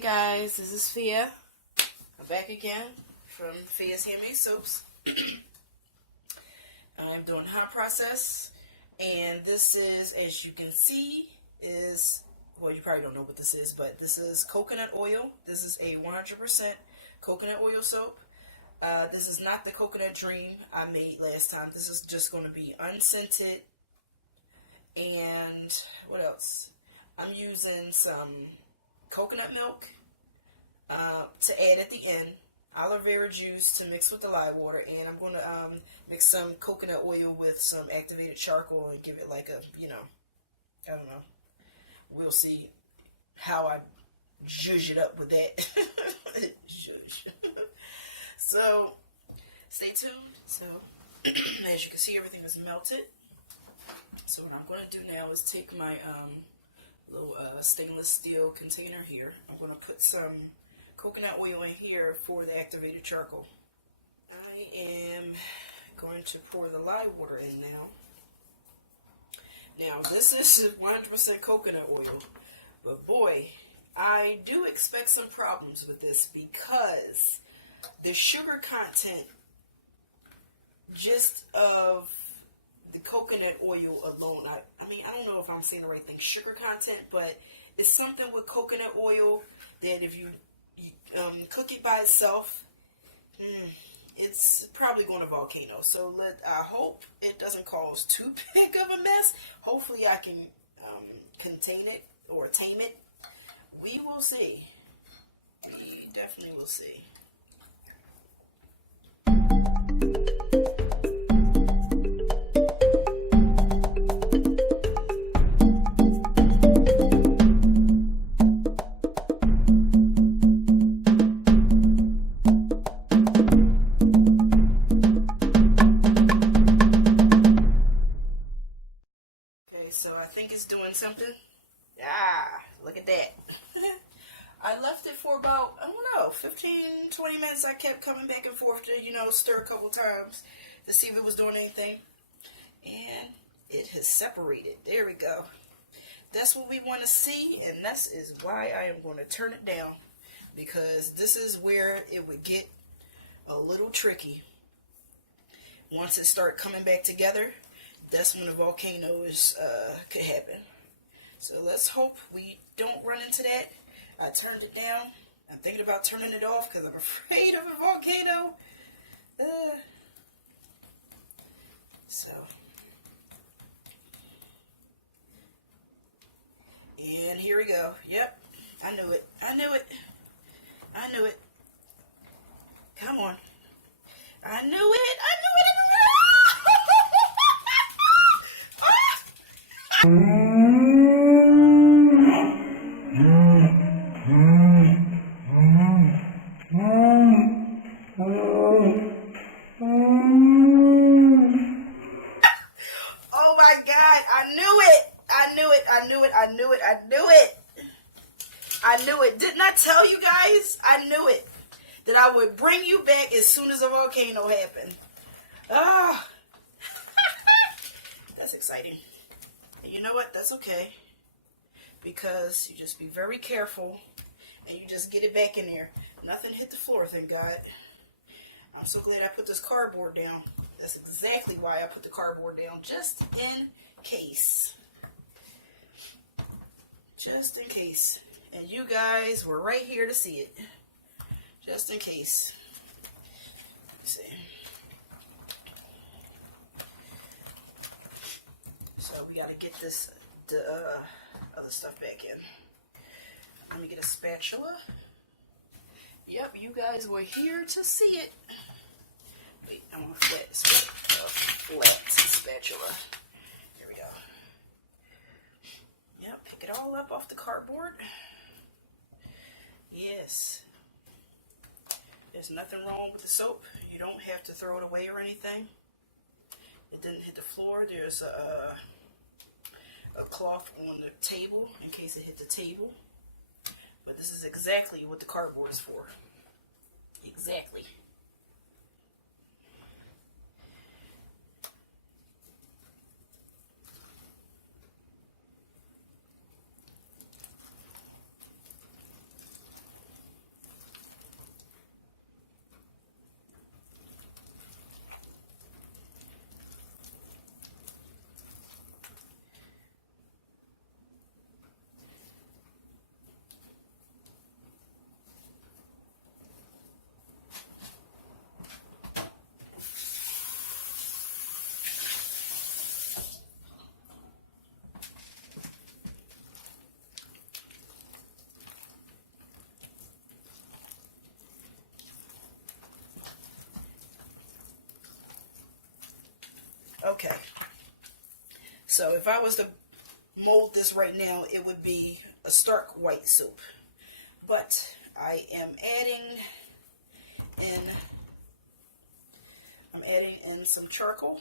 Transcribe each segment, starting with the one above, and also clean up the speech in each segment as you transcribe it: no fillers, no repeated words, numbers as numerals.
Hey guys, this is Fia. I'm back again from Fia's Handmade Soaps. I'm doing hot process, and this is, as you can see, well, you probably don't know what this is, but this is coconut oil. This is a 100% coconut oil soap. This is not the coconut dream I made last time. This is just going to be unscented. And what else? I'm using some coconut milk to add at the end, aloe vera juice to mix with the lye water, and I'm going to mix some coconut oil with some activated charcoal and give it like a, I don't know. We'll see how I zhuzh it up with that. Zhuzh. So, stay tuned. So, as you can see, everything is melted. So what I'm going to do now is take my little stainless steel container here. I'm going to put some coconut oil in here for the activated charcoal. I am going to pour the lye water in now. Now this is 100% coconut oil, but boy, I do expect some problems with this because the sugar content just of the coconut oil alone, I mean, I don't know if I'm saying the right thing, sugar content, but it's something with coconut oil that if you cook it by itself, it's probably going to volcano. So I hope it doesn't cause too big of a mess. Hopefully I can contain it or tame it. We will see. We definitely will see. So I think it's doing something. Ah, look at that. I left it for about, I don't know, 15, 20 minutes. I kept coming back and forth to, stir a couple times to see if it was doing anything. And it has separated. There we go. That's what we want to see, and that is why I am going to turn it down, because this is where it would get a little tricky. Once it starts coming back together, that's when a volcano could happen. So let's hope we don't run into that. I turned it down. I'm thinking about turning it off because I'm afraid of a volcano. And here we go. Yep, I knew it. I knew it. I knew it. Come on. I knew it. I knew it. Oh my God, I knew it. I knew it. I knew it. I knew it. I knew it. I knew it. Didn't I tell you guys? I knew it. That I would bring you back as soon as a volcano happened. Ah. That's exciting. And you know what? That's okay. Because you just be very careful and you just get it back in there. Nothing hit the floor, thank God. I'm so glad I put this cardboard down. That's exactly why I put the cardboard down, just in case. Just in case. And you guys were right here to see it. Just in case. Let's see. So we got to get this other stuff back in. Let me get a spatula. Yep, you guys were here to see it. Wait, I want a flat spatula. There we go. Yep, pick it all up off the cardboard. Yes. There's nothing wrong with the soap. You don't have to throw it away or anything. It didn't hit the floor. There's a cloth on the table in case it hit the table. But this is exactly what the cardboard is for. Exactly. Okay. So if I was to mold this right now, it would be a stark white soup. But I am adding in some charcoal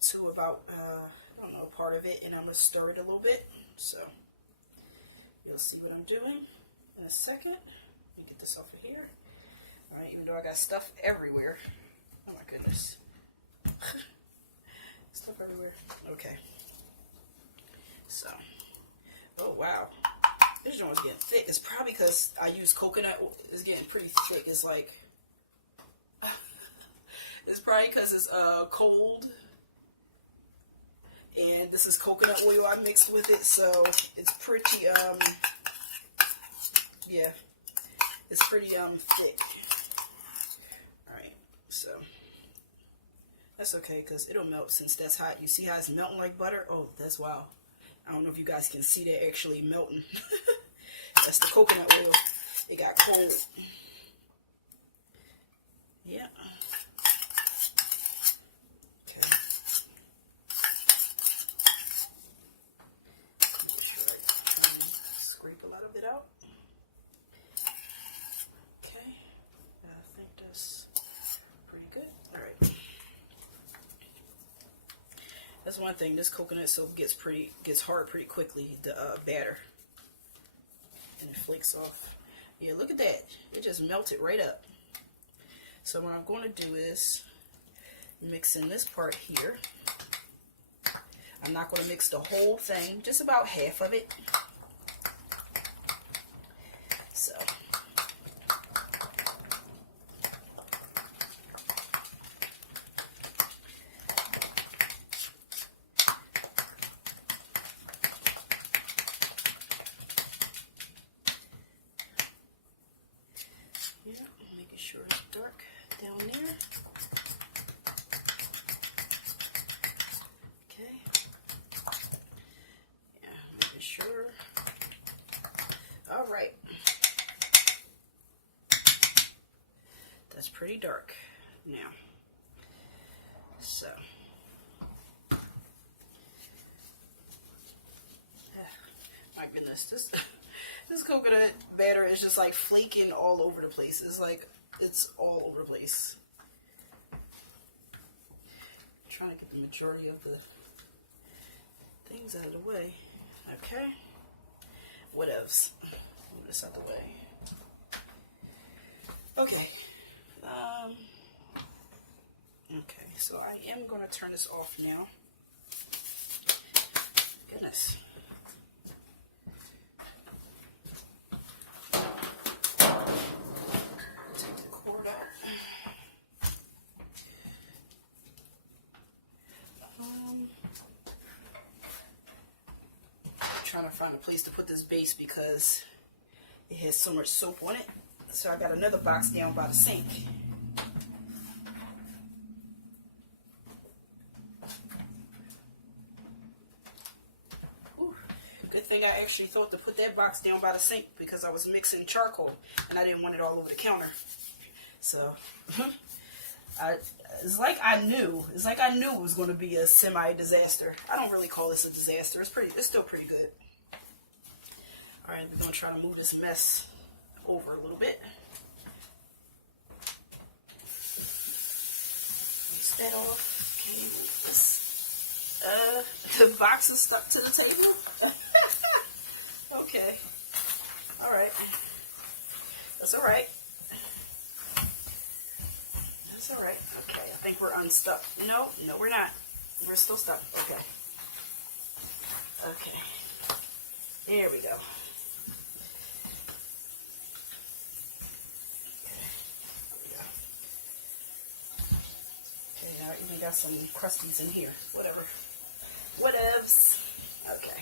to about, I don't know, part of it, and I'm going to stir it a little bit. So you'll see what I'm doing in a second. Let me get this off of here. All right, even though I got stuff everywhere. Oh my goodness. Stuff everywhere. Okay. So, oh wow. This joint's getting thick. It's probably because I use coconut oil. It's getting pretty thick. It's like, it's probably because it's cold. And this is coconut oil I mixed with it. So it's pretty, yeah. It's pretty thick. Alright, so that's okay because it'll melt since that's hot. You see how it's melting like butter? Oh, that's wow. I don't know if you guys can see that actually melting. That's the coconut oil. It got cold. Yeah. Okay. Scrape a lot of it out. Okay. I think that's pretty good. All right. That's one thing. This coconut soap gets hard pretty quickly. The batter, and it flakes off. Yeah, look at that. It just melted right up. So what I'm going to do is mix in this part here. I'm not going to mix the whole thing, just about half of it. So. Yeah, making sure it's dark down there. Okay. Yeah, making sure. All right. That's pretty dark now. So. My goodness, this coconut batter is just like flaking all over the place. It's like, it's all over the place. I'm trying to get the majority of the things out of the way. Okay. What else? Move this out of the way. Okay. Okay, so I am going to turn this off now. Goodness. Trying to find a place to put this base because it has so much soap on it. So I got another box down by the sink. Ooh, good thing I actually thought to put that box down by the sink because I was mixing charcoal and I didn't want it all over the counter. So it's like I knew it was going to be a semi-disaster. I don't really call this a disaster. It's still pretty good. All right, we're going to try to move this mess over a little bit. Rinse that off. Okay, this. The box is stuck to the table. Okay. All right. That's all right. That's all right. Okay, I think we're unstuck. No, we're not. We're still stuck. Okay. Okay. There we go. Okay, now I even got some crusties in here. Whatever. Whatevs. Okay.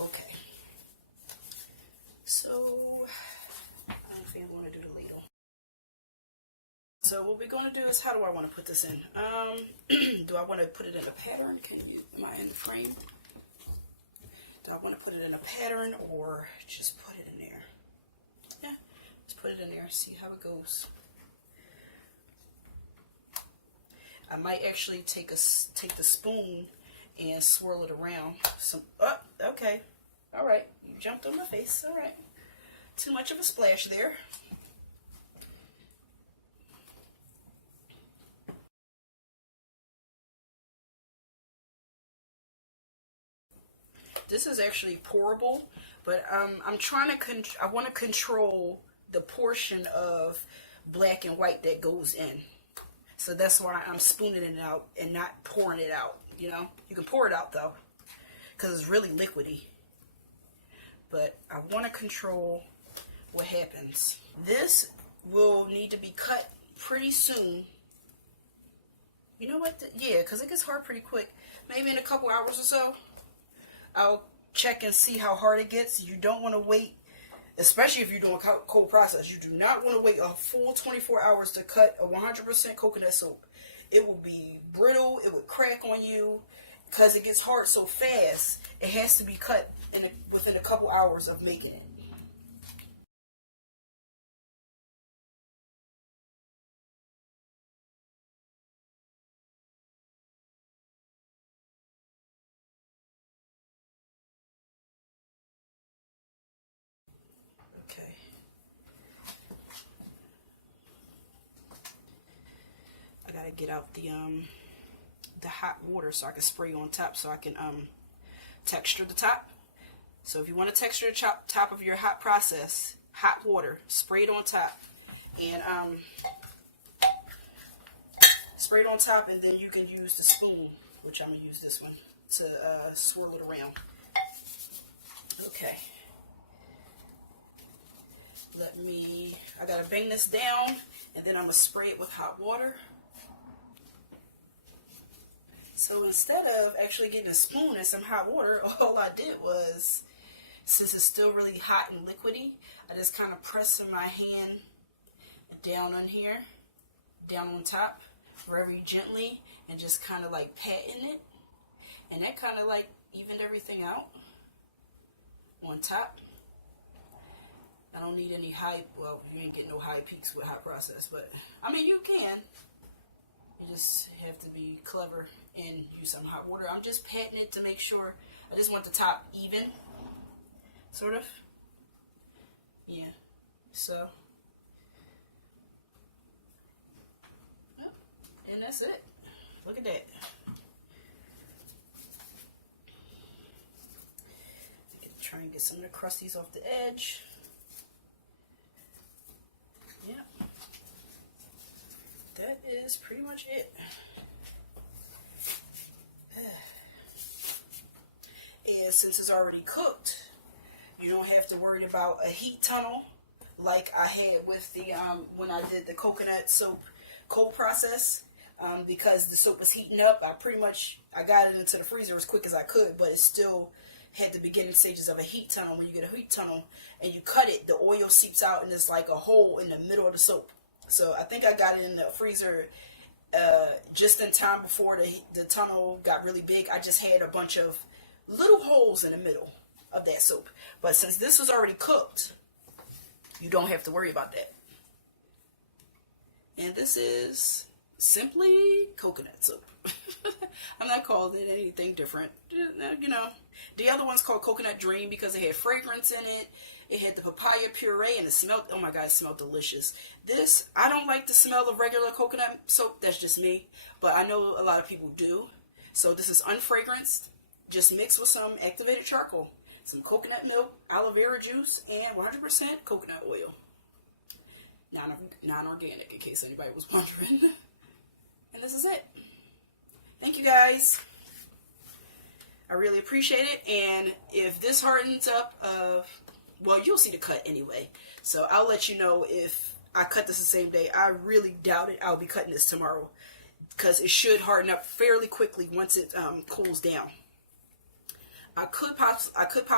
Okay. So, I don't think I want to do the ladle. So what we're going to do is, how do I want to put this in? Do I want to put it in a pattern? Am I in the frame? Do I want to put it in a pattern or just put it in there? Let's put it in there, see how it goes. I might actually take the spoon and swirl it around. Oh, okay. All right. You jumped on my face. All right. Too much of a splash there. This is actually pourable, but I'm trying to I want to control the portion of black and white that goes in. So that's why I'm spooning it out and not pouring it out. You know, you can pour it out though, because it's really liquidy. But I want to control what happens. This will need to be cut pretty soon. You know what? Yeah, because it gets hard pretty quick. Maybe in a couple hours or so. I'll check and see how hard it gets. You don't want to wait, especially if you're doing a cold process. You do not want to wait a full 24 hours to cut a 100% coconut soap. It will be brittle. It would crack on you because it gets hard so fast. It has to be cut within a couple hours of making it. Okay. I gotta get out the hot water so I can spray on top so I can texture the top. So if you want to texture the top of your hot process, hot water, spray it on top, and spray it on top, and then you can use the spoon, which I'm gonna use this one, to swirl it around. Okay. I gotta bang this down, and then I'm gonna spray it with hot water. So instead of actually getting a spoon and some hot water, all I did was, since it's still really hot and liquidy, I just kind of pressing my hand down on here, down on top, very gently, and just kind of like patting it. And that kind of like evened everything out on top. I don't need any high, well, you ain't getting no high peaks with hot process, but I mean, you can. You just have to be clever and use some hot water. I'm just patting it to make sure. I just want the top even, sort of. Yeah. So, yeah. And that's it. Look at that. Try and get some of the crusties off the edge. Yeah, that is pretty much it. And since it's already cooked, you don't have to worry about a heat tunnel like I had with the when I did the coconut soap cold process, because the soap was heating up. I got it into the freezer as quick as I could, but it still had the beginning stages of a heat tunnel. When you get a heat tunnel and you cut it, the oil seeps out and it's like a hole in the middle of the soap. So I think I got it in the freezer just in time before the tunnel got really big. I just had a bunch of little holes in the middle of that soap. But since this was already cooked, you don't have to worry about that. And this is simply coconut soap. I'm not calling it anything different. You know, the other one's called Coconut Dream because it had fragrance in it. It had the papaya puree and it smelled, oh my God, it smelled delicious. This, I don't like the smell of regular coconut soap. That's just me. But I know a lot of people do. So this is unfragranced. Just mixed with some activated charcoal, some coconut milk, aloe vera juice, and 100% coconut oil. Non-organic, in case anybody was wondering. And this is it. Thank you guys. I really appreciate it. And if this hardens up, well, you'll see the cut anyway. So I'll let you know if I cut this the same day. I really doubt it. I'll be cutting this tomorrow because it should harden up fairly quickly once it cools down. I could pop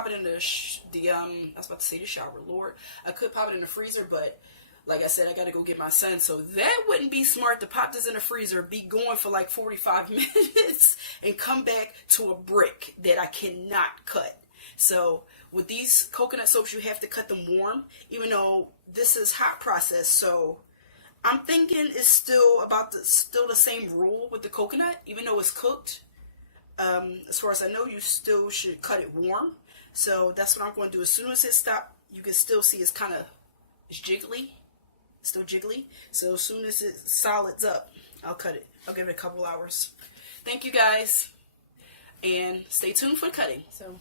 it in the I was about to say the shower, Lord. I could pop it in the freezer, but like I said, I got to go get my son, so that wouldn't be smart to pop this in the freezer, be going for like 45 minutes, and come back to a brick that I cannot cut. So with these coconut soaps, you have to cut them warm, even though this is hot process. So I'm thinking it's still still the same rule with the coconut, even though it's cooked. As far as I know, you still should cut it warm. So that's what I'm going to do. As soon as it stops, you can still see it's jiggly, still jiggly. So as soon as it solids up, I'll cut it. I'll give it a couple hours. Thank you guys, and stay tuned for cutting. So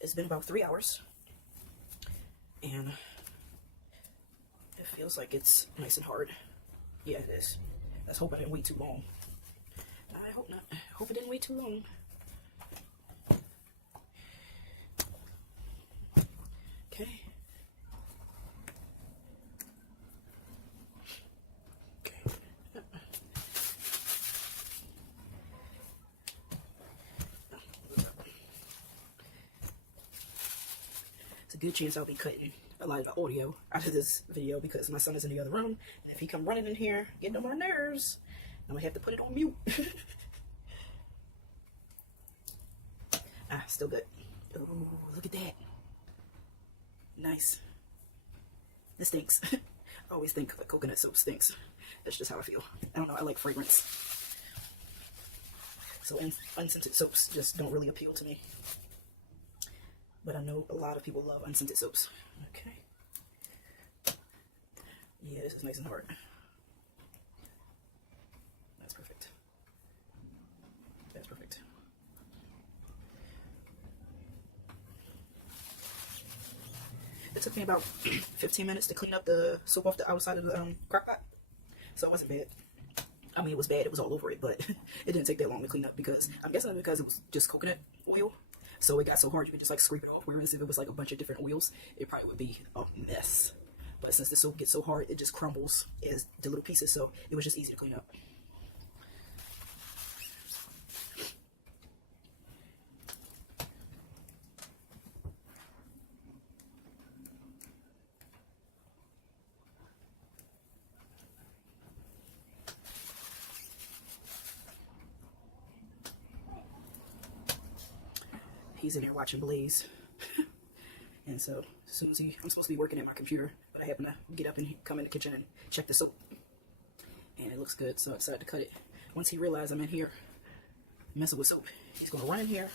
it's been about 3 hours, and it feels like it's nice and hard. Yeah, it is. Let's hope I didn't wait too long. I hope not. I hope it didn't wait too long. Okay. It's a good chance I'll be cutting a lot of the audio out of this video because my son is in the other room, and if he come running in here getting on my nerves, I'm gonna have to put it on mute. Still good. Ooh, look at that. Nice. It stinks. I always think that coconut soap stinks. That's just how I feel. I don't know, I like fragrance. So unscented soaps just don't really appeal to me. But I know a lot of people love unscented soaps. Okay. Yeah, this is nice and hard. That's perfect. That's perfect. It took me about 15 minutes to clean up the soap off the outside of the crock pot. So it wasn't bad. I mean, it was bad. It was all over it, but it didn't take that long to clean up because I'm guessing because it was just coconut oil. So it got so hard you could just like scrape it off. Whereas if it was like a bunch of different oils, it probably would be a mess. But since the soap gets so hard, it just crumbles as the little pieces. So it was just easy to clean up. He's in there watching Blaze. And so as soon as I'm supposed to be working at my computer, but I happen to get up and come in the kitchen and check the soap. And it looks good, so I decided to cut it. Once he realized I'm in here messing with soap, he's going to run in here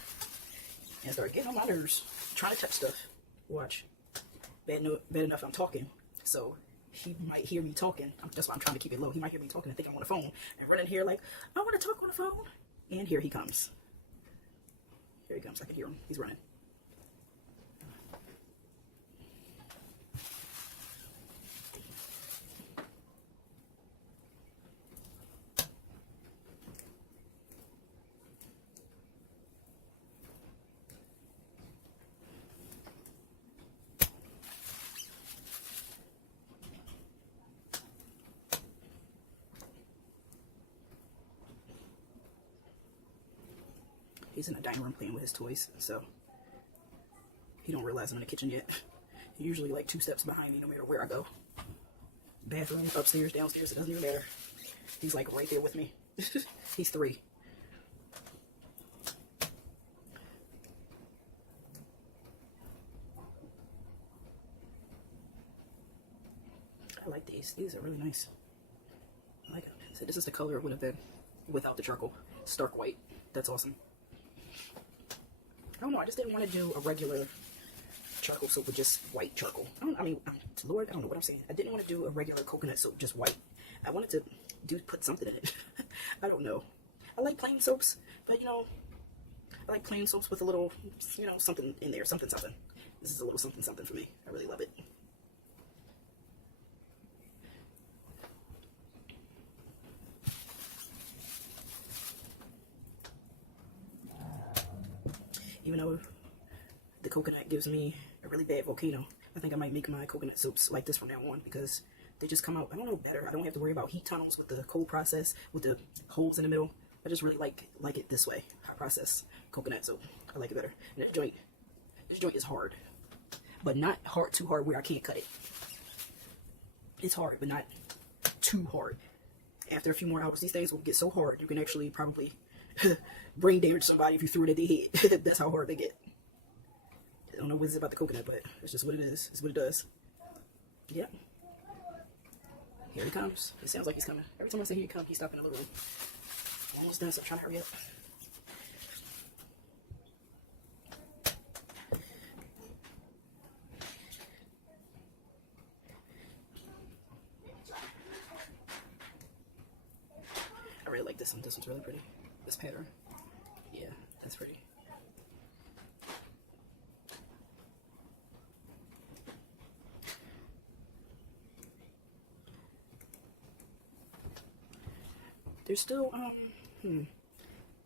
and start getting on my nerves, trying to touch stuff. Watch. Bad enough I'm talking, so he might hear me talking. That's why I'm trying to keep it low. He might hear me talking and think I'm on the phone and run in here like, I want to talk on the phone. And here he comes. Here he comes. I can hear him. He's running. He's in the dining room playing with his toys, so he don't realize I'm in the kitchen yet. He's usually like 2 steps behind me no matter where I go. Bathroom, upstairs, downstairs, it doesn't even matter. He's like right there with me. He's 3. I like these. These are really nice. I like it. So this is the color it would have been without the charcoal. Stark white. That's awesome. I don't know, I just didn't want to do a regular charcoal soap with just white charcoal. Lord, I don't know what I'm saying. I didn't want to do a regular coconut soap, just white. I wanted to put something in it. I don't know. I like plain soaps, but you know, I like plain soaps with a little, you know, something in there, something. This is a little something for me. I really love it. Even though the coconut gives me a really bad volcano, I think I might make my coconut soaps like this from now on because they just come out, I don't know, better. I don't have to worry about heat tunnels with the cold process, with the holes in the middle. I just really like it this way, hot process coconut soap. I like it better. And this joint is hard, but not hard too hard where I can't cut it. It's hard, but not too hard. After a few more hours, these things will get so hard you can actually probably brain damage somebody if you threw it at their head. That's how hard they get. I don't know what it is about the coconut, but it's just what it is. It's what it does. Yep. Here he comes. It sounds like he's coming. Every time I say here he comes, he's stopping a little room. Almost done, so I'm trying to hurry up. I really like this one. This one's really pretty. This pattern. Yeah, that's pretty. They're still,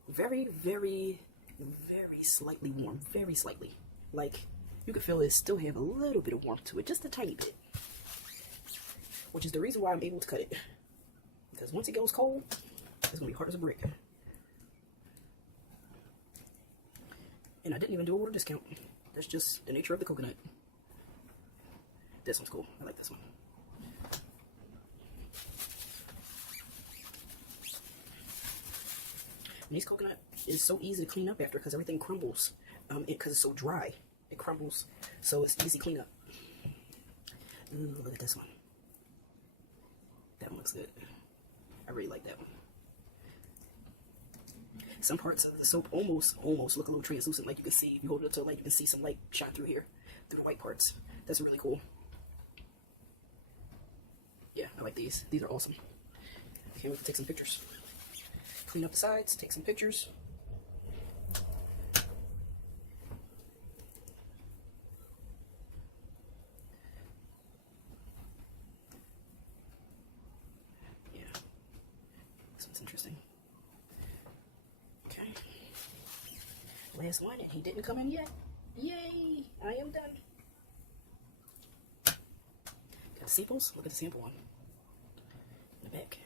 very, very, very slightly warm. Very slightly. Like, you can feel it still have a little bit of warmth to it. Just a tiny bit. Which is the reason why I'm able to cut it. Because once it goes cold, it's going to be hard as a brick. And I didn't even do a water discount. That's just the nature of the coconut. This one's cool. I like this one. And this coconut is so easy to clean up after because everything crumbles. Because it's so dry, it crumbles. So it's easy cleanup. Ooh, look at this one. That one looks good. I really like that one. Some parts of the soap almost look a little translucent, like you can see, if you hold it up to the light, you can see some light shine through here, through the white parts. That's really cool. Yeah, I like these. These are awesome. Okay, we can take some pictures. Clean up the sides, take some pictures. Yeah, this one's interesting. Okay, last one, and he didn't come in yet. Yay, I am done. Got the samples. Look at the sample one in the back.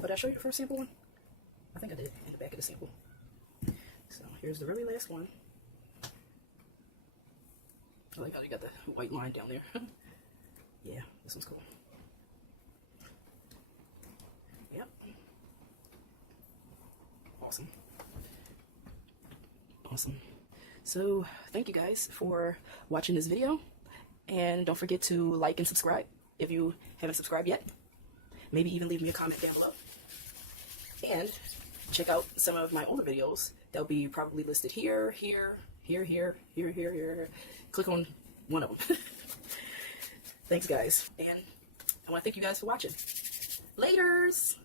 But I show you the first sample one? I think I did in the back of the sample. So here's the very last one. I like how you got the white line down there. Yeah, this one's cool. Yep. Awesome. Awesome. So thank you guys for watching this video. And don't forget to like and subscribe if you haven't subscribed yet. Maybe even leave me a comment down below. And check out some of my older videos. They'll be probably listed here, here, here, here, here, here, here. Click on one of them. Thanks, guys. And I want to thank you guys for watching. Laters!